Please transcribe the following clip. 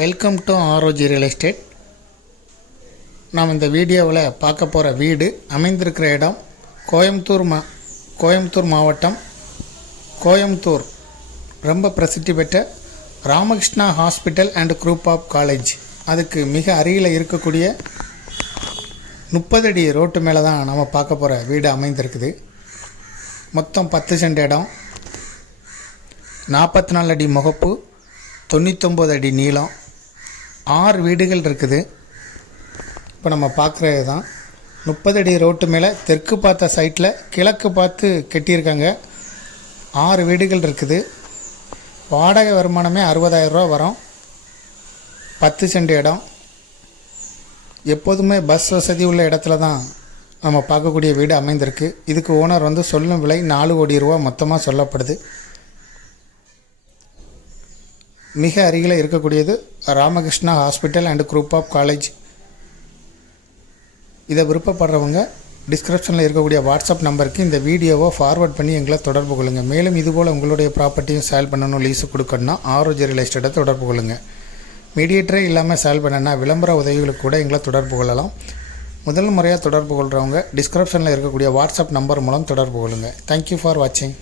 Welcome to ROG real estate. நாம் இந்த வீடியோவில் பார்க்க போகிற வீடு அமைந்திருக்கிற இடம் கோயம்புத்தூர் மாவட்டம் கோயம்புத்தூர் ரொம்ப பிரசித்தி பெற்ற Ramakrishna hospital and group of college அதுக்கு மிக அருகில் இருக்கக்கூடிய 30 அடி ரோட்டு மேலே தான் நம்ம பார்க்க போகிற வீடு அமைந்திருக்குது. மொத்தம் 10 சென்ட் இடம், 44 அடி முகப்பு, 99 அடி நீளம், 6 வீடுகள் இருக்குது. இப்போ நம்ம பார்க்குறது தான் 30 அடி ரோட்டு மேலே தெற்கு பார்த்த சைட்டில் கிழக்கு பார்த்து கட்டியிருக்காங்க. 6 வீடுகள் இருக்குது. வாடகை வருமானமே 60,000 ரூபா வரும். 10 சென்ட் இடம். எப்போதுமே பஸ் வசதி உள்ள இடத்துல தான் நம்ம பார்க்கக்கூடிய வீடு அமைந்திருக்கு. இதுக்கு ஓனர் சொல்லும் விலை 4 கோடி ரூபா மொத்தமாக சொல்லப்படுது. மிக அருகில் இருக்கக்கூடியது Ramakrishna hospital and group of college. இதை விருப்பப்படுறவங்க டிஸ்கிரிப்ஷனில் இருக்கக்கூடிய வாட்ஸ்அப் நம்பருக்கு இந்த வீடியோவை ஃபார்வர்ட் பண்ணி எங்களை தொடர்பு கொள்ளுங்கள். மேலும் இதுபோல் உங்களுடைய ப்ராப்பர்ட்டியும் சேல் பண்ணணும், லீஸு கொடுக்கணும்னா ஆர்ஓஜி ரியல் எஸ்டேட்டை தொடர்பு கொள்ளுங்கள். மீடியேட்டரே இல்லாமல் சேல் பண்ணனா விளம்பர உதவிகளுக்கு கூட எங்களை தொடர்பு கொள்ளலாம். முதல் முறையாக தொடர்பு கொள்கிறவங்க டிஸ்கிரிப்ஷனில் இருக்கக்கூடிய வாட்ஸ்அப் நம்பர் மூலம் தொடர்பு கொள்ளுங்கள். தேங்க்யூ ஃபார் வாட்சிங்.